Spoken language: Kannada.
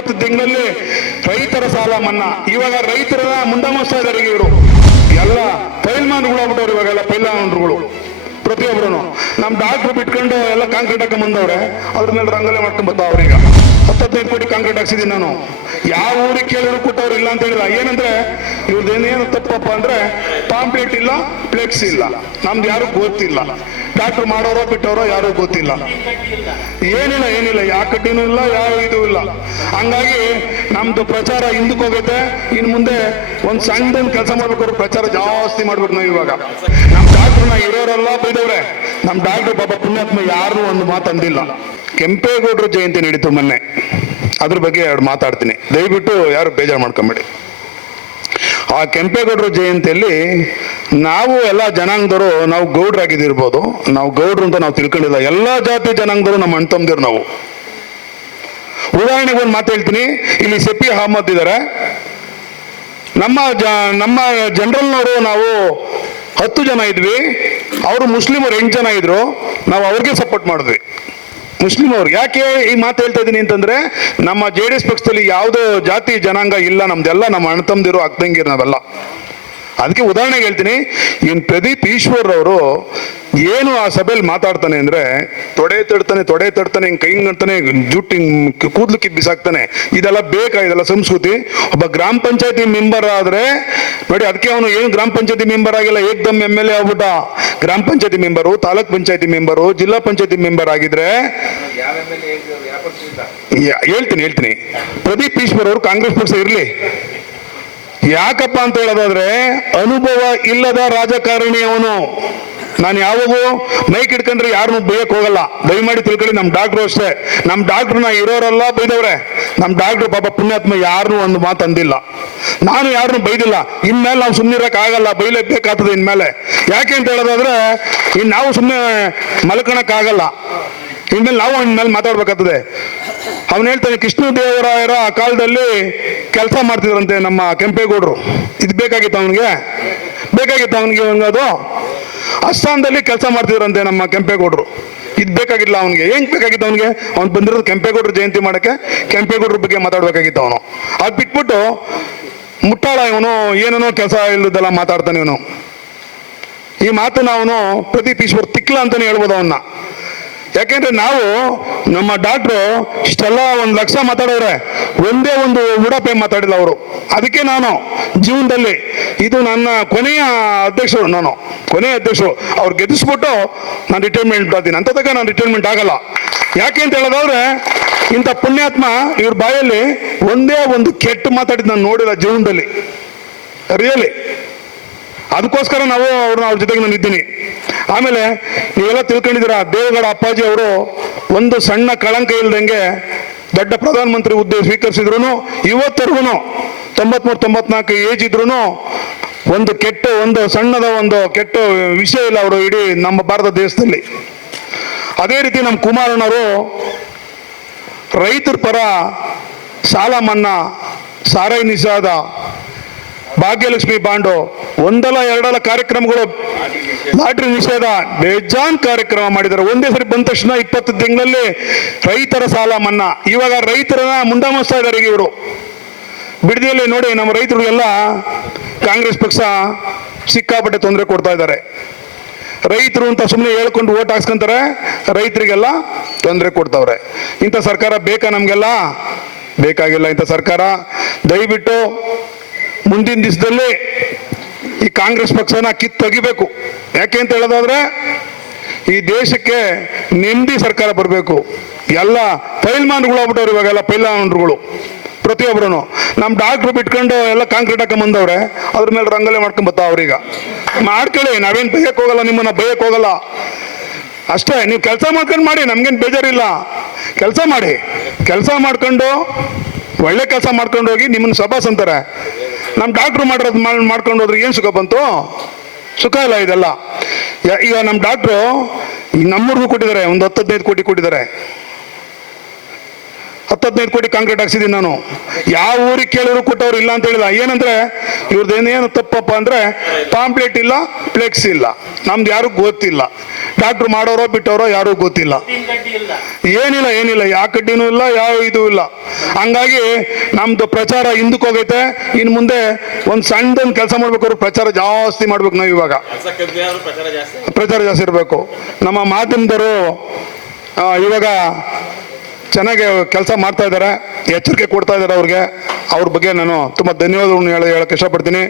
20 ತಿಂಗಳಲ್ಲಿ ರೈತರ ಸಾಲ ಮನ್ನಾ. ಇವಾಗ ರೈತರ ಮುಂಡಮೋಸ್ತಾ ಇದ್ದಾರೆ ಇವರು ಎಲ್ಲ ಪೈಲ್ಮಾನ್ಗಳಾಗ್ಬಿಟ್ಟವ್ರು. ಇವಾಗೆಲ್ಲ ಪೈಲ್ಮಾನ್ಗಳು ಪ್ರತಿಯೊಬ್ಬರು ನಮ್ಮ ಡಾಕ್ಟ್ರು ಬಿಟ್ಕೊಂಡು ಎಲ್ಲ ಕಾಂಕ್ರೀಟ್ ಹಾಕೊಂಡ್ ಬಂದವ್ರೆ. ಅದ್ರ ಮೇಲೆ ರಂಗೋಲಿ ಮಾಡ್ಕೊಂಡ್ ಬರ್ತಾವ. ಅವ್ರೀಗ 15 ಕೋಟಿ ಕಾಂಕ್ರೀಟ್ ಹಾಕ್ಸಿದೀನಿ ನಾನು. ಯಾವ ಊರಿಗೆ ಕೇಳಿದ್ರು ಕೊಟ್ಟವ್ರು ಇಲ್ಲ ಅಂತ ಹೇಳಿಲ್ಲ. ಏನಂದ್ರೆ ಇವ್ರದ್ದೇನೇನು ತಪ್ಪಪ್ಪ ಅಂದ್ರೆ ಪಾಂಪ್ಲೆಟ್ ಇಲ್ಲ, ಫ್ಲೆಕ್ಸ್ ಇಲ್ಲ, ನಮ್ದು ಯಾರು ಗೊತ್ತಿಲ್ಲ. ಡಾಕ್ಟ್ರು ಮಾಡೋರೋ ಬಿಟ್ಟವರೋ ಯಾರು ಗೊತ್ತಿಲ್ಲ. ಏನಿಲ್ಲ ಯಾವ ಕಡ್ಡಿನೂ ಇಲ್ಲ, ಯಾವ ಇದು ಇಲ್ಲ. ಹಂಗಾಗಿ ನಮ್ದು ಪ್ರಚಾರ ಹಿಂದಕ್ಕೆ ಹೋಗುತ್ತೆ. ಇನ್ ಮುಂದೆ ಒಂದ್ ಸಣ್ಣದೊಂದು ಕೆಲಸ ಮಾಡ್ಬೇಕಾದ್ರು ಪ್ರಚಾರ ಜಾಸ್ತಿ ಮಾಡ್ಬೇಕು ನಾವು. ಇವಾಗ ನಮ್ ಡಾಕ್ಟ್ರನ್ನ ಇರೋರೆಲ್ಲ ಬೈದವ್ರೆ. ನಮ್ ಡಾಕ್ಟ್ರು ಬಾಬಾ ಪುಣ್ಯಾತ್ಮ ಯಾರು ಒಂದು ಮಾತಂದಿಲ್ಲ. ಕೆಂಪೇಗೌಡರು ಜಯಂತಿ ನಡೀತು ಮೊನ್ನೆ, ಅದ್ರ ಬಗ್ಗೆ ಎರಡು ಮಾತಾಡ್ತೀನಿ, ದಯವಿಟ್ಟು ಯಾರು ಬೇಜಾರು ಮಾಡ್ಕೊಂಬೇಡಿ. ಆ ಕೆಂಪೇಗೌಡರು ಜಯಂತಿಯಲ್ಲಿ ನಾವು ಎಲ್ಲ ಜನಾಂಗದವರು, ನಾವು ಗೌಡ್ರಾಗಿದ್ದಿರ್ಬೋದು, ನಾವು ಗೌಡ್ರು ಅಂತ ನಾವು ತಿಳ್ಕೊಂಡಿಲ್ಲ. ಎಲ್ಲ ಜಾತಿ ಜನಾಂಗದವರು ನಮ್ಮ ಅಣ್ಣ ತಮ್ಮದಿರು ನಾವು. ಉದಾಹರಣೆಗೆ ಒಂದು ಮಾತು ಹೇಳ್ತೀನಿ. ಇಲ್ಲಿ ಸೆಫಿ ಅಹಮದ್ ಇದ್ದಾರೆ. ನಮ್ಮ ಜನರಲ್ನವರು ನಾವು 10 ಜನ ಇದ್ವಿ. ಅವರು ಮುಸ್ಲಿಮರು 8 ಜನ ಇದ್ರು. ನಾವು ಅವ್ರಿಗೆ ಸಪೋರ್ಟ್ ಮಾಡಿದ್ವಿ, ಮುಸ್ಲಿಂ ಅವ್ರಿಗೆ. ಯಾಕೆ ಈ ಮಾತು ಹೇಳ್ತಾ ಇದ್ದೀನಿ ಅಂತಂದ್ರೆ, ನಮ್ಮ JDS ಪಕ್ಷದಲ್ಲಿ ಯಾವುದೋ ಜಾತಿ ಜನಾಂಗ ಇಲ್ಲ, ನಮ್ದೆಲ್ಲ ನಮ್ಮ ಅಣ್ಣ ತಮ್ಮದಿರು ಅಕ್ಕಂಗಿರು ನಾವೆಲ್ಲ. ಅದಕ್ಕೆ ಉದಾಹರಣೆಗೆ ಹೇಳ್ತೀನಿ. ಇನ್ ಪ್ರದೀಪ್ ಈಶ್ವರ್ ಅವರು ಏನು ಆ ಸಭೆಯಲ್ಲಿ ಮಾತಾಡ್ತಾನೆ ಅಂದ್ರೆ, ತೊಡೆ ತಡ್ತಾನೆ, ಹಿಂಗ್ ಕೈ ಅಂತಾನೆ, ಜುಟ್ಟು ಹಿಂಗ್ ಕೂದ್ಲಕ್ಕೆ ಬಿಸಾಕ್ತಾನೆ. ಇದೆಲ್ಲ ಬೇಕಾ? ಇದೆಲ್ಲ ಸಂಸ್ಕೃತಿ? ಒಬ್ಬ ಗ್ರಾಮ ಪಂಚಾಯತಿ ಮೆಂಬರ್ ಆದ್ರೆ ನೋಡಿ, ಅದಕ್ಕೆ ಅವನು ಏನು ಗ್ರಾಮ ಪಂಚಾಯತಿ ಮೆಂಬರ್ ಆಗಿಲ್ಲ, ಏಕ್ದಮ್ MLA ಆಗ್ಬಿಟ್ಟ. ಗ್ರಾಮ ಪಂಚಾಯತಿ ಮೆಂಬರು, ತಾಲೂಕ್ ಪಂಚಾಯತಿ ಮೆಂಬರು, ಜಿಲ್ಲಾ ಪಂಚಾಯತಿ ಮೆಂಬರ್ ಆಗಿದ್ರೆ ಹೇಳ್ತೀನಿ. ಪ್ರದೀಪ್ ಈಶ್ವರ್ ಅವರು ಕಾಂಗ್ರೆಸ್ ಪಕ್ಷ ಇರ್ಲಿ. ಯಾಕಪ್ಪ ಅಂತ ಹೇಳೋದಾದ್ರೆ, ಅನುಭವ ಇಲ್ಲದ ರಾಜಕಾರಣಿ ಅವನು. ನಾನು ಯಾವಾಗೂ ಮೈಕ್ ಇಟ್ಕೊಂಡ್ರೆ ಯಾರನ್ನೂ ಬೈಯಕ್ ಹೋಗಲ್ಲ, ದಯಮಾಡಿ ತಿಳ್ಕೊಳ್ಳಿ. ನಮ್ಮ ಡಾಕ್ಟ್ರು ಅಷ್ಟೇ. ನಮ್ಮ ಡಾಕ್ಟ್ರನ್ನ ಇರೋರೆಲ್ಲ ಬೈದವ್ರೆ. ನಮ್ಮ ಡಾಕ್ಟ್ರು ಬಾಬಾ ಪುಣ್ಯಾತ್ಮ ಯಾರನ್ನೂ ಒಂದು ಮಾತು ಅಂದಿಲ್ಲ. ನಾನು ಯಾರನ್ನೂ ಬೈದಿಲ್ಲ. ಇನ್ಮೇಲೆ ನಾವು ಸುಮ್ಮನಿರಕ್ ಆಗಲ್ಲ, ಬೈಲೇಬೇಕಾಗ್ತದೆ ಇನ್ಮೇಲೆ. ಯಾಕೆ ಅಂತ ಹೇಳೋದಾದ್ರೆ, ಇನ್ನು ನಾವು ಸುಮ್ಮನೆ ಮಲ್ಕೊಳಕ್ ಆಗಲ್ಲ. ಇನ್ಮೇಲೆ ನಾವು ಇನ್ಮೇಲೆ ಮಾತಾಡ್ಬೇಕಾಗ್ತದೆ. ಅವನು ಹೇಳ್ತಾನೆ, ಕೃಷ್ಣದೇವರಾಯರ ಆ ಕಾಲದಲ್ಲಿ ಕೆಲಸ ಮಾಡ್ತಿದ್ರಂತೆ ನಮ್ಮ ಕೆಂಪೇಗೌಡರು. ಇದು ಬೇಕಾಗಿತ್ತು ಅವನಿಗೆ ಅದು ಅಸ್ಸಾಂದಲ್ಲಿ ಕೆಲಸ ಮಾಡ್ತಿದ್ರಂತೆ ನಮ್ಮ ಕೆಂಪೇಗೌಡರು. ಇದು ಬೇಕಾಗಿಲ್ಲ ಅವನಿಗೆ. ಹೆಂಗ್ ಬೇಕಾಗಿತ್ತು ಅವನಿಗೆ? ಅವ್ನು ಬಂದಿರೋದು ಕೆಂಪೇಗೌಡರು ಜಯಂತಿ ಮಾಡಕ್ಕೆ, ಕೆಂಪೇಗೌಡರ ಬಗ್ಗೆ ಮಾತಾಡ್ಬೇಕಾಗಿತ್ತು ಅವನು. ಅದು ಬಿಟ್ಬಿಟ್ಟು ಮುಟ್ಟಾಳ ಇವನು, ಏನೇನೋ ಕೆಲಸ ಇಲ್ಲದೆಲ್ಲ ಮಾತಾಡ್ತಾನೆ ಇವನು. ಈ ಮಾತನ್ನ ಅವನು ಪ್ರದೀಪ್ ಈಶ್ವರ್ ತಿಕ್ಲ ಅಂತಾನೆ ಹೇಳ್ಬೋದು ಅವನ್ನ. ಯಾಕೆಂದ್ರೆ ನಾವು ನಮ್ಮ ಡಾಕ್ಟ್ರು ಇಷ್ಟೆಲ್ಲ 1 ಲಕ್ಷ ಮಾತಾಡೋರೆ, ಒಂದೇ ಒಂದು ಉಡಪೆ ಮಾತಾಡಿಲ್ಲ ಅವರು. ಅದಕ್ಕೆ ನಾನು ಜೀವನದಲ್ಲಿ ಇದು ನನ್ನ ಕೊನೆಯ ಅಧ್ಯಕ್ಷರು. ಅವ್ರು ಗೆಲ್ಲಿಸ್ಬಿಟ್ಟು ನಾನು ರಿಟೈರ್ಮೆಂಟ್ ಆಗ್ತೀನಿ. ಅಂತದಾಗ ನಾನು ರಿಟೈರ್ಮೆಂಟ್ ಆಗಲ್ಲ. ಯಾಕೆ ಅಂತ ಹೇಳೋದಾದ್ರೆ, ಇಂಥ ಪುಣ್ಯಾತ್ಮ ಇವ್ರ ಬಾಯಲ್ಲಿ ಒಂದೇ ಒಂದು ಕೆಟ್ಟ ಮಾತಾಡಿದ್ ನಾನು ನೋಡಿಲ್ಲ ಜೀವನದಲ್ಲಿ, ರಿಯಲಿ. ಅದಕ್ಕೋಸ್ಕರ ಅವ್ರ ಜೊತೆಗೆ ನಾನು ಇದ್ದೀನಿ. ಆಮೇಲೆ ನೀವೆಲ್ಲ ತಿಳ್ಕೊಂಡಿದ್ದೀರಾ, ದೇವೇಗೌಡ ಅಪ್ಪಾಜಿ ಅವರು ಒಂದು ಸಣ್ಣ ಕಳಂಕ ಇಲ್ದಂಗೆ ದೊಡ್ಡ ಪ್ರಧಾನಮಂತ್ರಿ ಹುದ್ದೆ ಸ್ವೀಕರಿಸಿದ್ರು. ಇವತ್ತರೆಗೂ 93-94 ಏಜ್ ಇದ್ರು ಒಂದು ಸಣ್ಣದ ಒಂದು ಕೆಟ್ಟ ವಿಷಯ ಇಲ್ಲ ಅವರು ಇಡೀ ನಮ್ಮ ಭಾರತ ದೇಶದಲ್ಲಿ. ಅದೇ ರೀತಿ ನಮ್ಮ ಕುಮಾರಣ್ಣವರು ರೈತರ ಪರ ಸಾಲ ಮನ್ನಾ, ಸಾರಾಯಿ ನಿಷೇಧ, ಭಾಗ್ಯಲಕ್ಷ್ಮಿ ಬಾಂಡು, 1-2 ಕಾರ್ಯಕ್ರಮಗಳು, ಲಾಟ್ರಿ ನಿಷೇಧ, ಬೇಜಾನ್ ಕಾರ್ಯಕ್ರಮ ಮಾಡಿದ್ದಾರೆ. ಒಂದೇ ಸರಿ ಬಂದ ತಕ್ಷಣ 20 ತಿಂಗಳಲ್ಲಿ ರೈತರ ಸಾಲ ಮನ್ನಾ. ಇವಾಗ ರೈತರನ್ನ ಮುಂಡಮೋಸ್ತಾ ಇದ್ದಾರೆ ಇವರು. ಬಿಡದಿಯಲ್ಲಿ ನೋಡಿ, ನಮ್ಮ ರೈತರಿಗೆಲ್ಲ ಕಾಂಗ್ರೆಸ್ ಪಕ್ಷ ಸಿಕ್ಕಾಪಟ್ಟೆ ತೊಂದರೆ ಕೊಡ್ತಾ ಇದ್ದಾರೆ. ರೈತರು ಅಂತ ಸುಮ್ಮನೆ ಹೇಳ್ಕೊಂಡು ಓಟ್ ಹಾಕ್ಸ್ಕೊಂತಾರೆ, ರೈತರಿಗೆಲ್ಲ ತೊಂದರೆ ಕೊಡ್ತಾವ್ರೆ. ಇಂಥ ಸರ್ಕಾರ ಬೇಕಾ ನಮ್ಗೆಲ್ಲ? ಬೇಕಾಗಿಲ್ಲ ಇಂಥ ಸರ್ಕಾರ. ದಯವಿಟ್ಟು ಮುಂದಿನ ದಿವಸದಲ್ಲಿ ಈ ಕಾಂಗ್ರೆಸ್ ಪಕ್ಷನ ಕಿತ್ತೊಗಿಬೇಕು. ಯಾಕೆ ಅಂತ ಹೇಳೋದಾದ್ರೆ, ಈ ದೇಶಕ್ಕೆ ನೆಮ್ಮದಿ ಸರ್ಕಾರ ಬರಬೇಕು. ಎಲ್ಲ ಪೈಲ್ಮಾನ್ಗಳಾಗ್ಬಿಟ್ಟವ್ರು ಇವಾಗೆಲ್ಲ, ಪೈಲ್ಮಾನ್ಗಳು ಪ್ರತಿಯೊಬ್ಬರು. ನಮ್ಮ ಡಾಕ್ಟ್ರು ಬಿಟ್ಕೊಂಡು ಎಲ್ಲ ಕಾಂಕ್ರೀಟ್ ಹಾಕೊಂಡ್ ಬಂದವ್ರೆ. ಅದ್ರ ಮೇಲೆ ರಂಗೋಲಿ ಮಾಡ್ಕೊಂಡ್ ಬರ್ತಾವ. ಅವ್ರೀಗ ಮಾಡ್ಕೊಳ್ಳಿ, ನಾವೇನು ಬೈಯಕ್ ಹೋಗಲ್ಲ, ನಿಮ್ಮನ್ನ ಬೈಯಕ್ ಹೋಗಲ್ಲ. ಅಷ್ಟೇ, ನೀವು ಕೆಲಸ ಮಾಡ್ಕೊಂಡು ಮಾಡಿ, ನಮ್ಗೇನು ಬೇಜಾರಿಲ್ಲ. ಕೆಲಸ ಮಾಡ್ಕೊಂಡು ಒಳ್ಳೆ ಕೆಲಸ ಮಾಡ್ಕೊಂಡು ಹೋಗಿ ನಿಮ್ಮನ್ನ ಸಭಾಸ್ ಅಂತಾರೆ. ನಮ್ಮ ಡಾಕ್ಟ್ರು ಮಾಡ್ಕೊಂಡು ಹೋದ್ರೆ ಏನು ಸುಖ ಬಂತು? ಸುಖ ಇಲ್ಲ ಇದೆಲ್ಲ. ಈಗ ನಮ್ಮ ಡಾಕ್ಟ್ರು ನಮ್ಮೂರಿಗೂ ಕೊಟ್ಟಿದ್ದಾರೆ, ಒಂದು 10-15 ಕೋಟಿ ಕೊಟ್ಟಿದ್ದಾರೆ. 10-15 ಕೋಟಿ ಕಾಂಕ್ರೀಟ್ ಹಾಕ್ಸಿದ್ದೀನಿ ನಾನು. ಯಾವ ಊರಿಗೆ ಕೇಳಿದ್ರು ಕೊಟ್ಟವ್ರು ಇಲ್ಲ ಅಂತ ಹೇಳಿಲ್ಲ. ಏನಂದ್ರೆ ಇವ್ರದ್ದೇನೇನು ತಪ್ಪಪ್ಪ ಅಂದ್ರೆ ಪಾಂಪ್ಲೆಟ್ ಇಲ್ಲ, ಫ್ಲೆಕ್ಸ್ ಇಲ್ಲ, ನಮ್ದು ಯಾರು ಗೊತ್ತಿಲ್ಲ. ಡಾಕ್ಟ್ರು ಮಾಡೋರೋ ಬಿಟ್ಟವರೋ ಯಾರೂ ಗೊತ್ತಿಲ್ಲ. ಏನಿಲ್ಲ, ಯಾವ ಕಡ್ಡಿನೂ ಇಲ್ಲ, ಯಾವ ಇದು ಇಲ್ಲ. ಹಂಗಾಗಿ ನಮ್ದು ಪ್ರಚಾರ ಹಿಂದಕ್ಕೆ ಹೋಗೈತೆ. ಇನ್ನು ಮುಂದೆ ಒಂದು ಸಣ್ಣದೊಂದು ಕೆಲಸ ಮಾಡ್ಬೇಕಾದ್ರು ಪ್ರಚಾರ ಜಾಸ್ತಿ ಮಾಡ್ಬೇಕು. ನಾವು ಇವಾಗ ಪ್ರಚಾರ ಜಾಸ್ತಿ ಇರಬೇಕು. ನಮ್ಮ ಮಾಧ್ಯಮದವರು ಇವಾಗ ಚೆನ್ನಾಗಿ ಕೆಲಸ ಮಾಡ್ತಾ ಇದ್ದಾರೆ, ಎಚ್ಚರಿಕೆ ಕೊಡ್ತಾ ಇದ್ದಾರೆ ಅವ್ರಿಗೆ. ಅವ್ರ ಬಗ್ಗೆ ನಾನು ತುಂಬ ಧನ್ಯವಾದಗಳನ್ನು ಹೇಳಕ್ಕೆ ಇಷ್ಟಪಡ್ತೀನಿ.